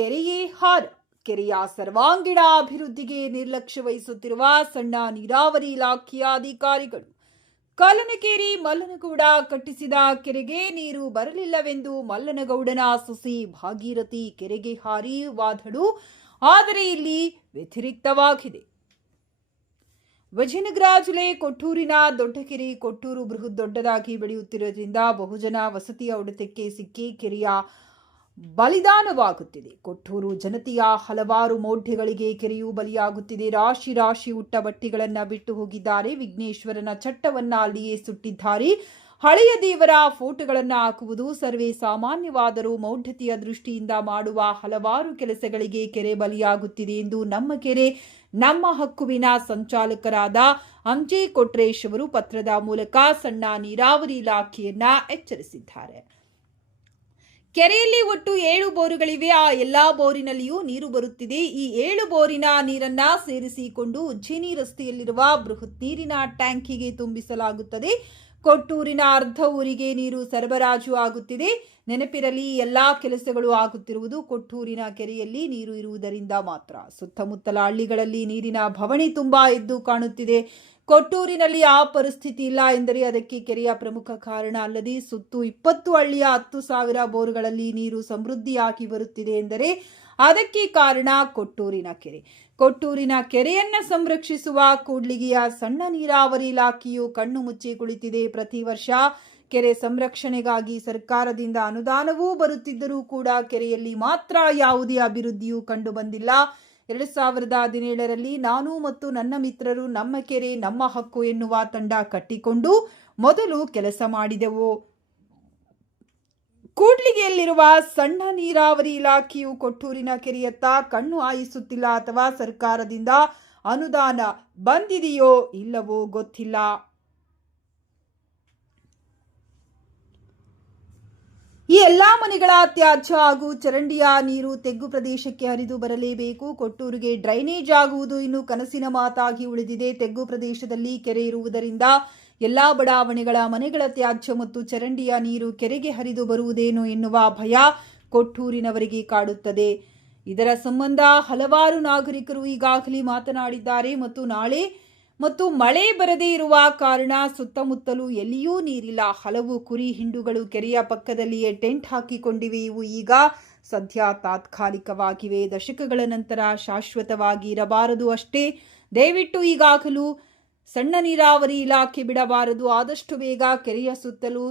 ಕೆರೆಯೇ ಹಾರ. ಕೆರೆಯ ಸರ್ವಾಂಗೀಣ ಅಭಿವೃದ್ಧಿಗೆ ನಿರ್ಲಕ್ಷ್ಯ ವಹಿಸುತ್ತಿರುವ ಸಣ್ಣ ನೀರಾವರಿ ಇಲಾಖೆಯ ಅಧಿಕಾರಿಗಳು. ಕಲ್ಲನಕೇರಿ ಮಲ್ಲನಗೌಡ ಕಟ್ಟಿಸಿದ ಕೆರೆಗೆ ನೀರು ಬರಲಿಲ್ಲವೆಂದು ಮಲ್ಲನಗೌಡನ ಸೊಸೆ ಭಾಗೀರಥಿ ಕೆರೆಗೆ ಹಾರಿ ವಾದಳು. ಆದರೆ ಇಲ್ಲಿ ವ್ಯತಿರಿಕ್ತವಾಗಿದೆ. ವಿಜಯನಗರ ಜಿಲ್ಲೆ ಕೊಟ್ಟೂರಿನ ದೊಡ್ಡಕೆರೆ ಕೊಟ್ಟೂರು ಬೃಹತ್ ದೊಡ್ಡದಾಗಿ ಬೆಳೆಯುತ್ತಿರುವುದರಿಂದ ಬಹುಜನ ವಸತಿಯ ಹೊಡೆತಕ್ಕೆ ಸಿಕ್ಕಿ ಕೆರೆಯ ಬಲಿದಾನವಾಗುತ್ತಿದೆ. ಕೊಟ್ಟೂರು ಜನತೆಯ ಹಲವಾರು ಮೌಢ್ಯಗಳಿಗೆ ಕೆರೆಯು ಬಲಿಯಾಗುತ್ತಿದೆ. ರಾಶಿ ರಾಶಿ ಉಟ್ಟ ಬಟ್ಟೆಗಳನ್ನು ಬಿಟ್ಟು ಹೋಗಿದ್ದಾರೆ. ವಿಘ್ನೇಶ್ವರನ ಚಟ್ಟವನ್ನ ಅಲ್ಲಿಯೇ ಸುಟ್ಟಿದ್ದಾರೆ. ಹಳೆಯ ದೇವರ ಫೋಟೋಗಳನ್ನು ಹಾಕುವುದು ಸರ್ವೇ ಸಾಮಾನ್ಯವಾದರೂ ಮೌಢ್ಯತೆಯ ದೃಷ್ಟಿಯಿಂದ ಮಾಡುವ ಹಲವಾರು ಕೆಲಸಗಳಿಗೆ ಕೆರೆ ಬಲಿಯಾಗುತ್ತಿದೆ ಎಂದು ನಮ್ಮ ಕೆರೆ ನಮ್ಮ ಹಕ್ಕುವಿನ ಸಂಚಾಲಕರಾದ ಅಂಜೆ ಕೊಟ್ರೇಶ್ ಅವರು ಪತ್ರದ ಮೂಲಕ ಸಣ್ಣ ನೀರಾವರಿ ಇಲಾಖೆಯನ್ನ ಎಚ್ಚರಿಸಿದ್ದಾರೆ. ಕೆರೆಯಲ್ಲಿ ಒಟ್ಟು 7 ಬೋರುಗಳಿವೆ. ಆ ಎಲ್ಲಾ ಬೋರಿನಲ್ಲಿಯೂ ನೀರು ಬರುತ್ತಿದೆ. ಈ 7 ಬೋರಿನ ನೀರನ್ನ ಸೇರಿಸಿಕೊಂಡು ಉಜ್ಜಯಿನಿ ರಸ್ತೆಯಲ್ಲಿರುವ ಬೃಹತ್ ನೀರಿನ ಟ್ಯಾಂಕಿಗೆ ತುಂಬಿಸಲಾಗುತ್ತದೆ. ಕೊಟ್ಟೂರಿನ ಅರ್ಧ ಊರಿಗೆ ನೀರು ಸರಬರಾಜು ಆಗುತ್ತಿದೆ. ನೆನಪಿರಲಿ, ಎಲ್ಲಾ ಕೆಲಸಗಳು ಆಗುತ್ತಿರುವುದು ಕೊಟ್ಟೂರಿನ ಕೆರೆಯಲ್ಲಿ ನೀರು ಇರುವುದರಿಂದ ಮಾತ್ರ. ಸುತ್ತಮುತ್ತಲ ಹಳ್ಳಿಗಳಲ್ಲಿ ನೀರಿನ ಭವಣಿ ತುಂಬಾ ಎದ್ದು ಕಾಣುತ್ತಿದೆ. ಕೊಟ್ಟೂರಿನಲ್ಲಿ ಆ ಪರಿಸ್ಥಿತಿ ಇಲ್ಲ ಎಂದರೆ ಅದಕ್ಕೆ ಕೆರೆಯ ಪ್ರಮುಖ ಕಾರಣ ಅಲ್ಲದೆ ಸುತ್ತು 20 ಹಳ್ಳಿಯ 10,000 ಬೋರ್ಗಳಲ್ಲಿ ನೀರು ಸಮೃದ್ಧಿಯಾಗಿ ಬರುತ್ತಿದೆ ಎಂದರೆ ಅದಕ್ಕೆ ಕಾರಣ ಕೊಟ್ಟೂರಿನ ಕೆರೆ. ಕೊಟ್ಟೂರಿನ ಕೆರೆಯನ್ನ ಸಂರಕ್ಷಿಸುವ ಕೂಡ್ಲಿಗಿಯ ಸಣ್ಣ ನೀರಾವರಿ ಇಲಾಖೆಯು ಕಣ್ಣು ಮುಚ್ಚಿ ಕುಳಿತಿದೆ. ಪ್ರತಿ ವರ್ಷ ಕೆರೆ ಸಂರಕ್ಷಣೆಗಾಗಿ ಸರ್ಕಾರದಿಂದ ಅನುದಾನವೂ ಬರುತ್ತಿದ್ದರೂ ಕೂಡ ಕೆರೆಯಲ್ಲಿ ಮಾತ್ರ ಯಾವುದೇ ಅಭಿವೃದ್ಧಿಯೂ ಕಂಡು ಬಂದಿಲ್ಲ. 2017ರಲ್ಲಿ ನಾನು ಮತ್ತು ನನ್ನ ಮಿತ್ರರು ನಮ್ಮ ಕೆರೆ ನಮ್ಮ ಹಕ್ಕು ಎನ್ನುವ ತಂಡ ಕಟ್ಟಿಕೊಂಡು ಮೊದಲು ಕೆಲಸ ಮಾಡಿದೆವು. ಕೂಡ್ಲಿಗೆಯಲ್ಲಿರುವ ಸಣ್ಣ ನೀರಾವರಿ ಇಲಾಖೆಯು ಕೊಟ್ಟೂರಿನ ಕೆರೆಯತ್ತ ಕಣ್ಣು ಹಾಯಿಸುತ್ತಿಲ್ಲ ಅಥವಾ ಸರ್ಕಾರದಿಂದ ಅನುದಾನ ಬಂದಿದೆಯೋ ಇಲ್ಲವೋ ಗೊತ್ತಿಲ್ಲ. ಈ ಎಲ್ಲಾ ಮನೆಗಳ ತ್ಯಾಜ್ಯ ಹಾಗೂ ಚರಂಡಿಯ ನೀರು ತೆಗ್ಗು ಪ್ರದೇಶಕ್ಕೆ ಹರಿದು ಬರಲೇಬೇಕು. ಕೊಟ್ಟೂರಿಗೆ ಡ್ರೈನೇಜ್ ಆಗುವುದು ಇನ್ನು ಕನಸಿನ ಮಾತಾಗಿ ಉಳಿದಿದೆ. ತೆಗ್ಗು ಪ್ರದೇಶದಲ್ಲಿ ಕೆರೆ ಇರುವುದರಿಂದ ಎಲ್ಲಾ ಬಡಾವಣೆಗಳ ಮನೆಗಳ ತ್ಯಾಜ್ಯ ಮತ್ತು ಚರಂಡಿಯ ನೀರು ಕೆರೆಗೆ ಹರಿದು ಬರುವುದೇನೋ ಎನ್ನುವ ಭಯ ಕೊಟ್ಟೂರಿನವರಿಗೆ ಕಾಡುತ್ತದೆ. ಇದರ ಸಂಬಂಧ ಹಲವಾರು ನಾಗರಿಕರು ಈಗಾಗಲೇ ಮಾತನಾಡಿದ್ದಾರೆ. ಮತ್ತು ಮಳೆ ಬರದೇ ಇರುವ ಕಾರಣ ಸುತ್ತಮುತ್ತಲೂ ಎಲ್ಲಿಯೂ ನೀರಿಲ್ಲ. ಹಲವು ಕುರಿ ಹಿಂಡುಗಳು ಕೆರೆಯ ಪಕ್ಕದಲ್ಲಿಯೇ ಟೆಂಟ್ ಹಾಕಿಕೊಂಡಿವೆ. ಇವು ಈಗ ಸದ್ಯ ತಾತ್ಕಾಲಿಕವಾಗಿವೆ. ದಶಕಗಳ ನಂತರ ಶಾಶ್ವತವಾಗಿ ಇರಬಾರದು ಅಷ್ಟೇ. ದಯವಿಟ್ಟು ಈಗಾಗಲೂ ಸಣ್ಣ ನೀರಾವರಿ ಇಲಾಖೆ ಬಿಡಬಾರದು. ಆದಷ್ಟು ಬೇಗ ಕೆರೆಯ ಸುತ್ತಲೂ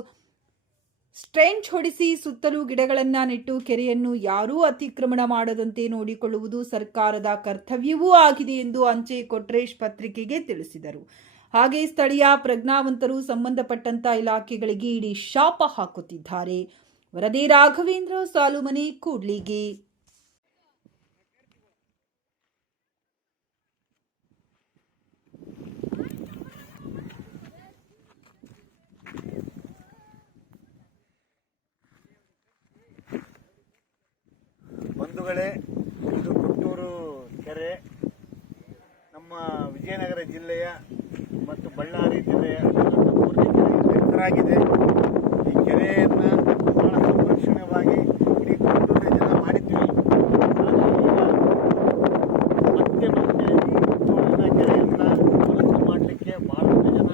ಸ್ಟ್ರೆಂಚ್ ಹೊಡಿಸಿ ಸುತ್ತಲೂ ಗಿಡಗಳನ್ನು ನೆಟ್ಟು ಕೆರೆಯನ್ನು ಯಾರೂ ಅತಿಕ್ರಮಣ ಮಾಡದಂತೆ ನೋಡಿಕೊಳ್ಳುವುದು ಸರ್ಕಾರದ ಕರ್ತವ್ಯವೂ ಆಗಿದೆ ಎಂದು ಅಂಜೆ ಕೊಟ್ರೇಶ್ ಪತ್ರಿಕೆಗೆ ತಿಳಿಸಿದರು. ಹಾಗೆ ಸ್ಥಳೀಯ ಪ್ರಜ್ಞಾವಂತರು ಸಂಬಂಧಪಟ್ಟಂತ ಇಲಾಖೆಗಳಿಗೆ ಇಡೀ ಶಾಪ ಹಾಕುತ್ತಿದ್ದಾರೆ. ವರದಿ ರಾಘವೇಂದ್ರ ಸಾಲುಮನೆ, ಕೂಡ್ಲಿಗಿ. ಬಂಧುಗಳೇ, ಇದು ಕೊಟ್ಟೂರು ಕೆರೆ ನಮ್ಮ ವಿಜಯನಗರ ಜಿಲ್ಲೆಯ ಮತ್ತು ಬಳ್ಳಾರಿ ಜಿಲ್ಲೆಯ ಹೆಸರಾಗಿದೆ. ಈ ಕೆರೆಯನ್ನು ಬಹಳ ಸಂರಕ್ಷಣೆಯಾಗಿ ಇಡೀ ಕೊಟ್ಟೂರಿನ ಜನ ಮಾಡಿದ್ವಿ. ಮತ್ತೆ ಕೊಟ್ಟೂರಿನ ಕೆರೆಯನ್ನು ದುರಸ್ತಿ ಮಾಡಲಿಕ್ಕೆ ಬಹಳಷ್ಟು ಜನ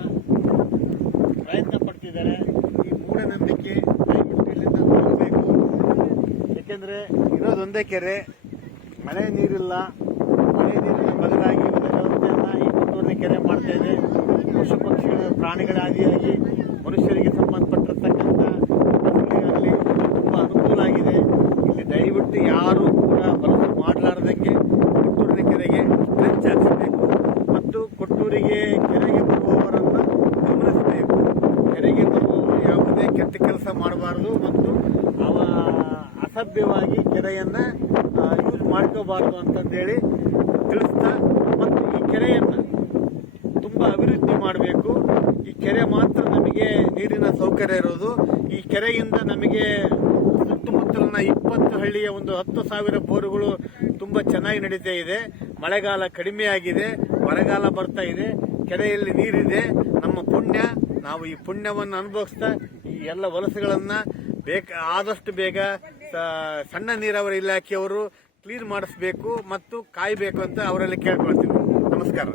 ಪ್ರಯತ್ನ ಪಡ್ತಿದ್ದಾರೆ. ಈ ಮೂಢನಂಬಿಕೆ ದಯವಿಟ್ಟು ಇಲ್ಲಿಂದ ನೋಡಬೇಕು. ಯಾಕೆಂದರೆ ಇರೋದೊಂದೇ ಕೆರೆ, ಮಳೆ ನೀರಿಲ್ಲ. ಮಳೆ ನೀರಿನ ಬದಲಾಗಿ ವ್ಯವಸ್ಥೆಯನ್ನು ಈ ಕೊಟ್ಟೂರಿನ ಕೆರೆ ಮಾಡ್ತಾ ಇದೆ. ಪಶು ಪಕ್ಷಿಗಳ ಪ್ರಾಣಿಗಳ ಆದಿಯಾಗಿ ಮನುಷ್ಯರಿಗೆ ಸಂಬಂಧಪಟ್ಟಿರ್ತಕ್ಕಂಥ ಫಸಲಿಗಾಗಲಿ ತುಂಬ ಅನುಕೂಲ ಆಗಿದೆ. ಇಲ್ಲಿ ದಯವಿಟ್ಟು ಯಾರೂ ಕೂಡ ಬಳಕೆ ಮಾಡಲಾರ್ದಂಗೆ ಕೊಟ್ಟೂರಿನ ಕೆರೆಗೆ ಸ್ಟ್ರೆಂಚ್ ಹಾಕಿಸಬೇಕು ಮತ್ತು ಕೊಟ್ಟೂರಿಗೆ ಕೆರೆಗೆ ಬರುವವರನ್ನು ಗಮನಿಸಬೇಕು. ಕೆರೆಗೆ ಬರುವವರು ಯಾವುದೇ ಕೆಟ್ಟ ಕೆಲಸ ಮಾಡಬಾರದು ಮತ್ತು ಅಸಭ್ಯವಾಗಿ ಕೆರೆಯನ್ನು ಯೂಸ್ ಮಾಡ್ಕೋಬಾರ್ದು ಅಂತಂದೇಳಿ ತಿಳಿಸ್ತಾ, ಮತ್ತು ಈ ಕೆರೆಯನ್ನು ತುಂಬ ಅಭಿವೃದ್ಧಿ ಮಾಡಬೇಕು. ಈ ಕೆರೆ ಮಾತ್ರ ನಮಗೆ ನೀರಿನ ಸೌಕರ್ಯ ಇರೋದು. ಈ ಕೆರೆಯಿಂದ ನಮಗೆ ಸುತ್ತಮುತ್ತಲಿನ 20 ಹಳ್ಳಿಯ ಒಂದು 10,000 ಬೋರುಗಳು ತುಂಬ ಚೆನ್ನಾಗಿ ನಡೀತಾ ಇದೆ. ಮಳೆಗಾಲ ಕಡಿಮೆ ಆಗಿದೆ, ಬರಗಾಲ ಬರ್ತಾ ಇದೆ, ಕೆರೆಯಲ್ಲಿ ನೀರಿದೆ. ನಮ್ಮ ಪುಣ್ಯ, ನಾವು ಈ ಪುಣ್ಯವನ್ನು ಅನುಭವಿಸ್ತಾ ಈ ಎಲ್ಲ ವಲಸೆಗಳನ್ನು ಆದಷ್ಟು ಬೇಗ ಸಣ್ಣ ನೀರಾವರಿ ಇಲಾಖೆಯವರು ಕ್ಲೀನ್ ಮಾಡಿಸ್ಬೇಕು ಮತ್ತು ಕಾಯಬೇಕು ಅಂತ ಅವರಲ್ಲಿ ಕೇಳ್ಕೊಳ್ತೀನಿ. ನಮಸ್ಕಾರ.